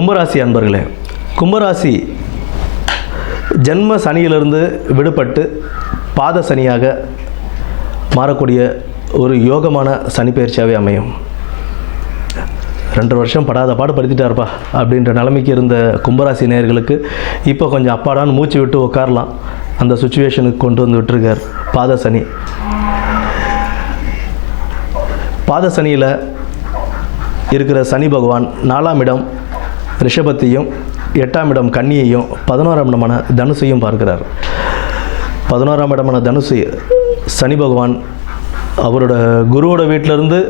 கும்பராசி அன்பர்களே, கும்பராசி ஜென்ம சனியிலிருந்து விடுபட்டு பாத சனியாக மாறக்கூடிய ஒரு யோகமான சனி பயிற்சியாகவே அமையும். 2 வருஷம் படாத பாடு படுத்திட்டார்ப்பா அப்படின்ற நிலைமைக்கு இருந்த கும்பராசி நேயர்களுக்கு இப்போ கொஞ்சம் அப்பாடான்னு மூச்சு விட்டு உட்காரலாம். அந்த சுச்சுவேஷனுக்கு கொண்டு வந்து விட்டுருக்கார் பாத சனி. பாத சனியில் இருக்கிற சனி பகவான் 4ஆம் இடம் ரிஷபத்தையும் 8ஆம் இடம் கன்னியையும் 11ஆம் இடமான தனுசையும் பார்க்கிறார். 11ஆம் இடமான தனுசு சனி பகவான் அவரோட குருவோட வீட்டிலிருந்து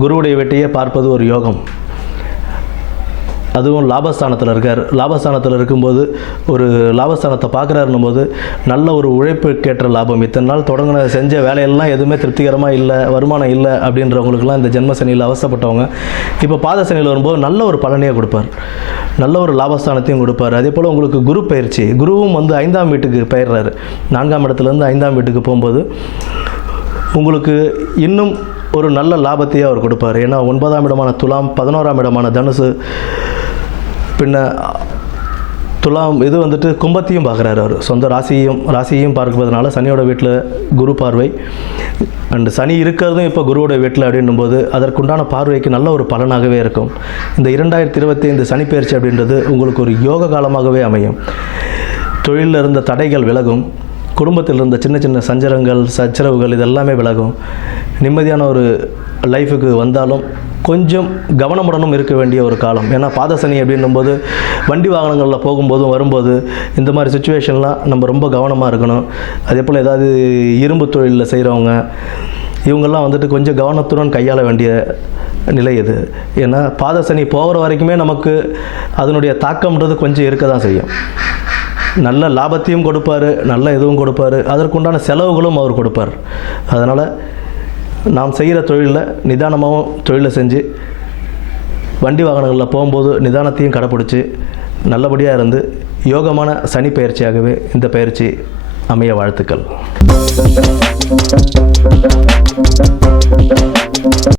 குருவுடைய வீட்டையே பார்ப்பது ஒரு யோகம். அதுவும் லாபஸ்தானத்தில் இருக்கார். லாபஸ்தானத்தில் இருக்கும்போது ஒரு லாபஸ்தானத்தை பார்க்குறாருன்னும் போது நல்ல ஒரு உழைப்புக்கேற்ற லாபம். இத்தனை நாள் தொடங்கின செஞ்ச வேலையெல்லாம் எதுவுமே திருப்திகரமாக இல்லை, வருமானம் இல்லை அப்படின்றவங்களுக்குலாம் இந்த ஜென்ம சனியில் அவசப்பட்டவங்க இப்போ பாத சனியில் வரும்போது நல்ல ஒரு பலனையை கொடுப்பார், நல்ல ஒரு லாபஸ்தானத்தையும் கொடுப்பார். அதே போல் உங்களுக்கு குரு பயிற்சி, குருவும் வந்து 5ஆம் வீட்டுக்கு பெயர்றாரு. 4ஆம் இடத்துலேருந்து 5ஆம் வீட்டுக்கு போகும்போது உங்களுக்கு இன்னும் ஒரு நல்ல லாபத்தையே அவர் கொடுப்பார். ஏன்னா 9ஆம் இடமான துலாம், 11ஆம் இடமான தனுசு, பின்ன துலாம் இது வந்துட்டு கும்பத்தையும் பார்க்குறாரு. அவர் சொந்த ராசியையும் பார்ப்பதனால சனியோட வீட்டில் குரு பார்வை அண்டு சனி இருக்கிறதும் இப்போ குருவோட வீட்டில் அப்படின்னும் போது அதற்குண்டான பார்வைக்கு நல்ல ஒரு பலனாகவே இருக்கும். இந்த 2025 சனி பயிற்சி அப்படின்றது உங்களுக்கு ஒரு யோக காலமாகவே அமையும். தொழிலில் இருந்த தடைகள் விலகும், குடும்பத்தில் இருந்த சின்ன சின்ன சச்சரவுகள் இதெல்லாமே விலகும். நிம்மதியான ஒரு லைஃபுக்கு வந்தாலும் கொஞ்சம் கவனமுடனும் இருக்க வேண்டிய ஒரு காலம். ஏன்னா பாதசனி அப்படின்னும்போது வண்டி வாகனங்களில் போகும்போதும் வரும்போது இந்த மாதிரி சுச்சுவேஷன்லாம் நம்ம ரொம்ப கவனமாக இருக்கணும். அதே போல் ஏதாவது இரும்பு தொழிலில் செய்கிறவங்க இவங்கெல்லாம் வந்துட்டு கொஞ்சம் கவனத்துடன் கையாள வேண்டிய நிலை இது. ஏன்னா பாதசனி போகிற வரைக்குமே நமக்கு அதனுடைய தாக்கம்ன்றது கொஞ்சம் இருக்க தான் செய்யும். நல்ல லாபத்தையும் கொடுப்பார், நல்ல இதுவும் கொடுப்பார், அதற்குண்டான செலவுகளும் அவர் கொடுப்பார். அதனால் நாம் செய்கிற தொழிலில் நிதானமாகவும் தொழிலை செஞ்சு வண்டி வாகனங்களில் போகும்போது நிதானத்தையும் கடைப்பிடிச்சி நல்லபடியாக இருந்து யோகமான சனி பயிற்சியாகவே இந்த பயிற்சி அமைய வாழ்த்துக்கள்.